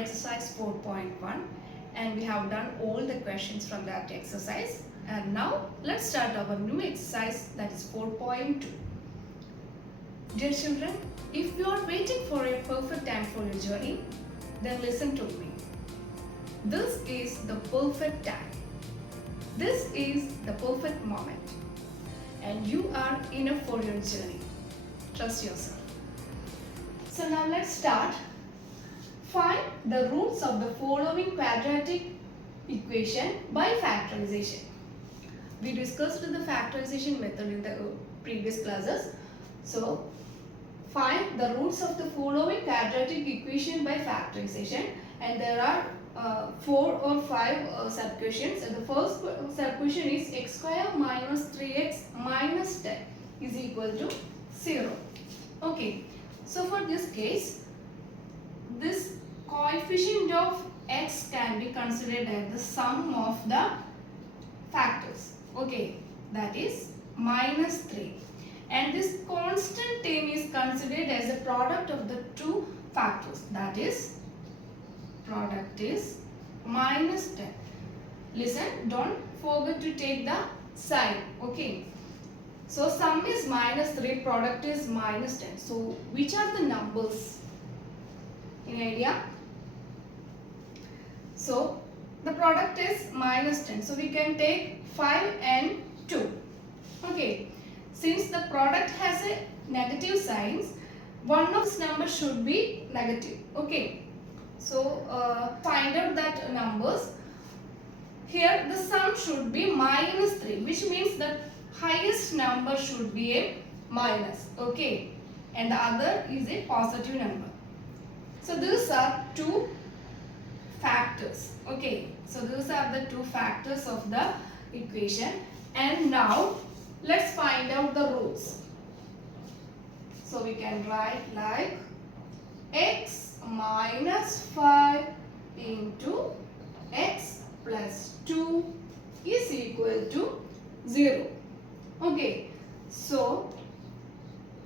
exercise 4.1 and we have done all the questions from that exercise. And now let's start our new exercise, that is 4.2. Dear children, if you are waiting for a perfect time for your journey, then listen to me. This is the perfect time. This is the perfect moment. And you are enough for your journey. Trust yourself. So now let's start. Find the roots of the following quadratic equation by factorization. We discussed the factorization method in the previous classes. So find the roots of the following quadratic equation by factorization, and there are 4 or 5 sub-questions. And the first sub-question is x square minus 3x minus 10 is equal to 0. Okay, so for this case, this coefficient of x can be considered as the sum of the factors. Okay, that is minus 3. And this constant term is considered as a product of the two factors. That is, product is minus 10. Listen, don't forget to take the sign. Okay. So sum is minus 3, product is minus 10. So which are the numbers? Any idea? So the product is minus 10. So we can take 5 and 2. Okay. Since the product has a negative signs, one of these numbers should be negative. Okay. So find out that numbers. Here the sum should be minus 3, which means that highest number should be a minus. Okay. And the other is a positive number. So these are two factors. Okay. So these are the two factors of the equation. And now let's find out the roots. So we can write like x minus 5 into x plus 2 is equal to 0. Okay, so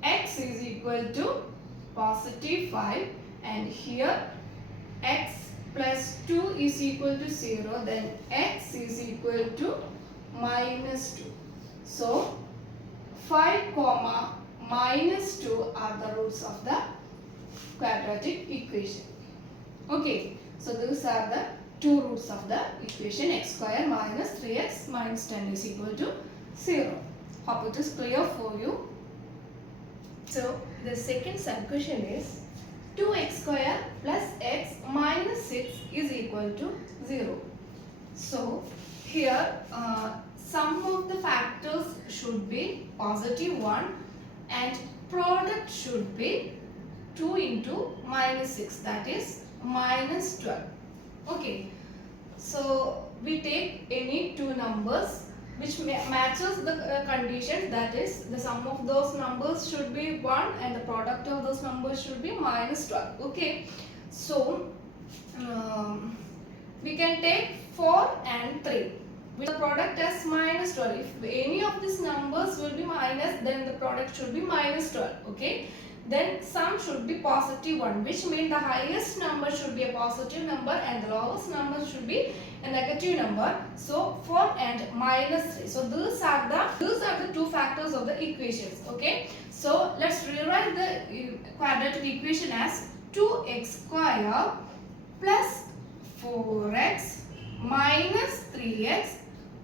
x is equal to positive 5 and here x plus 2 is equal to 0, then x is equal to minus 2. So 5 comma minus 2 are the roots of the quadratic equation. Okay, so these are the two roots of the equation x square minus 3x minus 10 is equal to 0. Hope it is clear for you. So the second sub question is 2x square plus x minus 6 is equal to 0. So here sum of the factors should be positive 1 and product should be 2 into minus 6, that is minus 12. Okay, so we take any two numbers which matches the condition, that is the sum of those numbers should be 1 and the product of those numbers should be minus 12. Okay, so we can take 4 and 3 with the product as minus 12. If any of these numbers will be minus, then the product should be minus 12. Okay, then sum should be positive 1, which means the highest number should be a positive number and the lowest number should be a negative number. So 4 and minus 3. So these are the two factors of the equations. Okay, so let's rewrite the quadratic equation as 2x square plus 4x minus 3x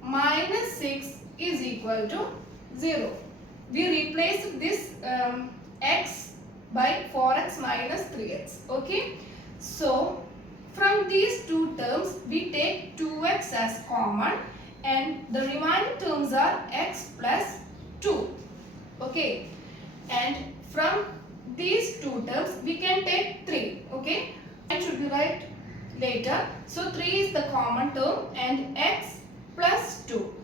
minus 6 is equal to 0. We replace this x by 4x minus 3x. Okay, so from these two terms we take 2x as common and the remaining terms are x plus 2. Okay, and from these two terms we can take 3. Okay, and should be right later. So 3 is the common term and x plus 2.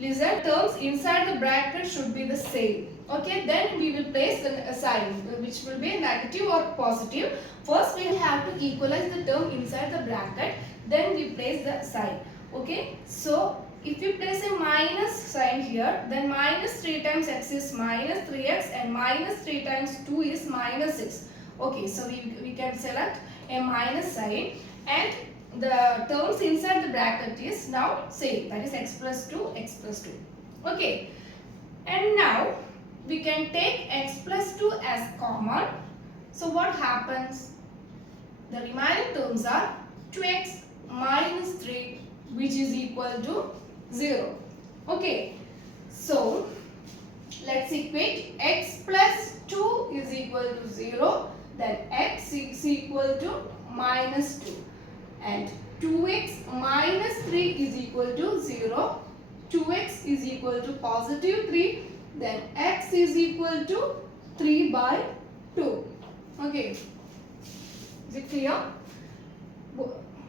Listen, terms inside the bracket should be the same. Okay, then we will place a sign which will be negative or positive. First we have to equalize the term inside the bracket, then we place the sign. Okay, so if you place a minus sign here, then minus 3 times x is minus 3x and minus 3 times 2 is minus 6. Okay, so we can select a minus sign, and the terms inside the bracket is now same, that is x plus 2, x plus 2. Okay, and now we can take x plus 2 as common. So what happens? The remaining terms are 2x minus 3, which is equal to 0. Okay, so let's equate x plus 2 is equal to 0, then x is equal to minus 2, and 2x minus 3 is equal to 0, 2x is equal to positive 3, then x is equal to 3 by 2. Okay, is it clear?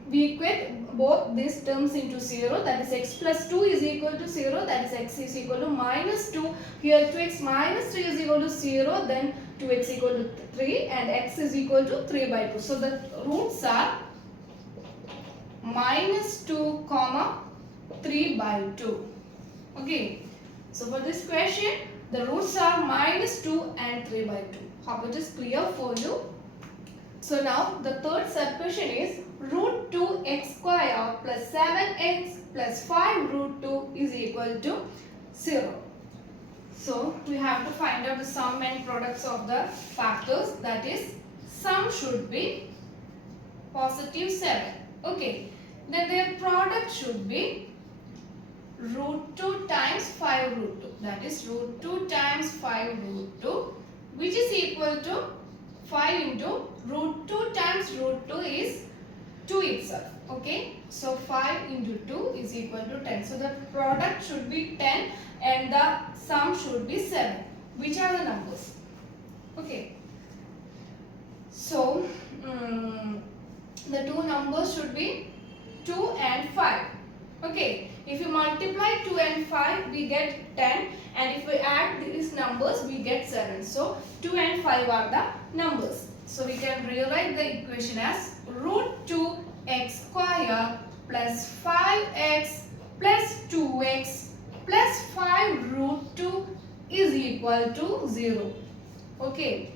We equate both these terms into 0, that is x plus 2 is equal to 0, that is x is equal to minus 2. Here 2x minus 3 is equal to 0, then 2x equal to 3, and x is equal to 3 by 2. So the roots are minus 2 comma 3 by 2. Okay, so for this question the roots are minus 2 and 3 by 2. Hope it is clear for you. So now the third subquestion is root 2 x square plus 7x plus 5 root 2 is equal to 0. So we have to find out the sum and products of the factors, that is sum should be positive 7. Okay, then their product should be root 2 times 5 root 2, that is root 2 times 5 root 2, which is equal to 5 into root 2 times root 2 is 2 itself. Okay, so 5 into 2 is equal to 10. So the product should be 10 and the sum should be 7. Which are the numbers? Okay, so the two numbers should be 2 and 5. Okay, if you multiply 2 and 5 we get 10, and if we add these numbers we get 7. So 2 and 5 are the numbers. So we can rewrite the equation as root 2 x square plus 5x plus 2x plus 5 root 2 is equal to 0. Okay,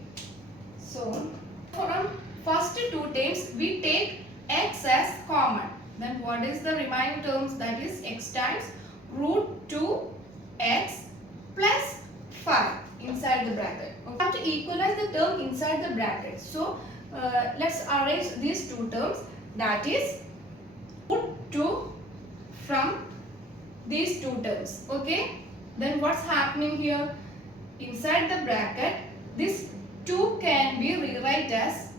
so from first two terms we take x as common. Then what is the remaining terms, that is x times root 2x plus 5 inside the bracket. Okay. We have to equalize the term inside the bracket. So let's arrange these two terms, that is root 2 from these two terms. Okay, then what's happening here? Inside the bracket this 2 can be rewrite as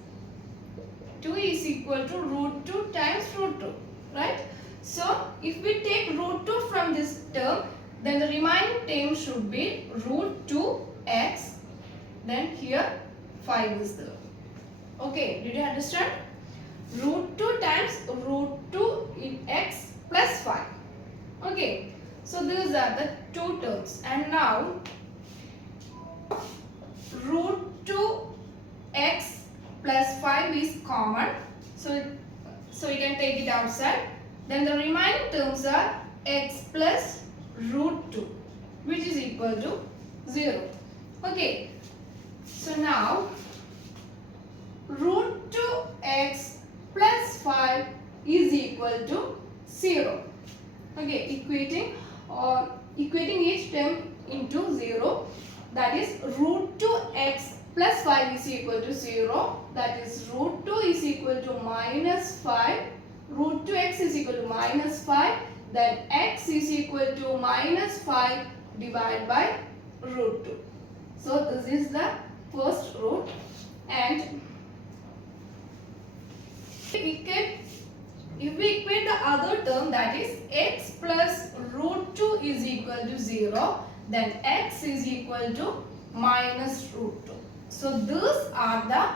2 is equal to root 2 times root 2, right? So if we take root 2 from this term, then the remaining term should be root 2x, then here 5 is there. Okay, did you understand? Root 2 times root 2 in x plus 5. Okay, so these are the two terms, and now root 2x plus 5 is common, so you can take it outside. Then the remaining terms are x plus root 2, which is equal to 0. Okay, so now root 2x plus 5 is equal to 0. Okay, equating each term into 0, that is root 2x plus 5 is equal to 0, that is root 2 is equal to minus 5, root 2x is equal to minus 5, then x is equal to minus 5 divided by root 2. So this is the first root, and if we equate the other term, that is x plus root 2 is equal to 0, then x is equal to minus root 2. So these are the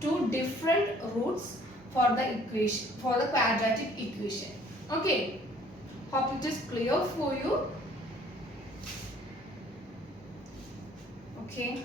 two different roots for the equation, for the quadratic equation. Okay, hope it is clear for you. Okay.